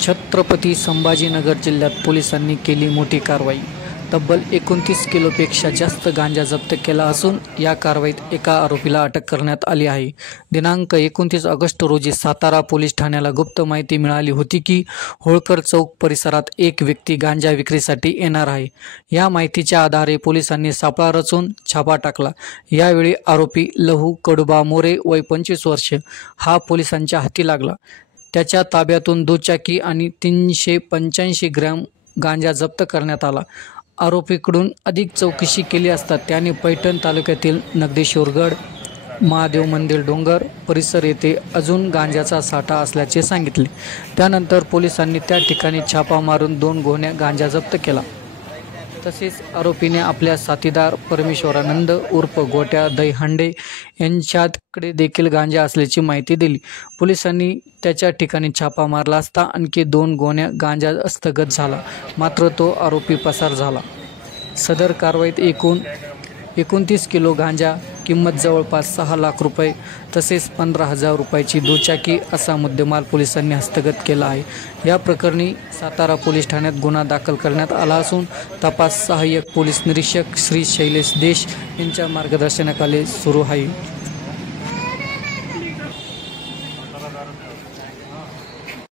छत्रपती संभाजीनगर जिल्ह्यात पोलिसांनी केली मोठी कारवाई। तब्बल 29 किलोपेक्षा जास्त गांजा जप्त केला असून या कारवाईत एका आरोपीला अटक करण्यात आली आहे। दिनांक 29 ऑगस्ट रोजी सातारा पोलीस ठाण्याला गुप्त माहिती मिळाली होती की होळकर चौक परिसरात एक व्यक्ती गांजा विक्रीसाठी येणार आहे। या माहितीच्या आधारे पोलिसांनी सापळा रचून छापा टाकला। यावेळी आरोपी लहू कडुबा मोरे वय 25 वर्ष हा पोलिसांच्या हाती लागला। त्याच्या ताब्यातून दुचाकी आणि 385 ग्रॅम गांजा जप्त करण्यात आला। आरोपीकडून अधिक चौकशी केली असता त्याने पैठण तालुक्यातील नगदेश्वरगड, महादेव मंदिर डोंगर परिसर येथे अजून गांजाचा साठा असल्याचे सांगितले। त्यानंतर पोलिसांनी त्या ठिकाणी छापा मारून 2 गोण्या गांजा जप्त केला। तसेच आरोपीने आपल्या साथीदार परमेश्वरानंद उर्फ गोट्या दहीहंडे यांच्याकडे देखील गांजा असल्याची माहिती दिली। पोलिसांनी त्याच्या ठिकाणी छापा मारला असता आणखी 2 गोण्या गांजा हस्तगत झाला, मात्र तो आरोपी पसार झाला। सदर कारवाईत एकूण 29 किलो गांजा, किंमत जवळपास 6 लाख रुपये तसेच 15,000 रुपयाची दुचाकी असा मुद्देमाल पोलिसांनी हस्तगत केला आहे। या प्रकरणी सातारा पोलीस ठाण्यात गुन्हा दाखल करण्यात आला असून तपास सहाय्यक पोलीस निरीक्षक श्री शैलेश देश यांच्या मार्गदर्शनाखाली सुरू आहे।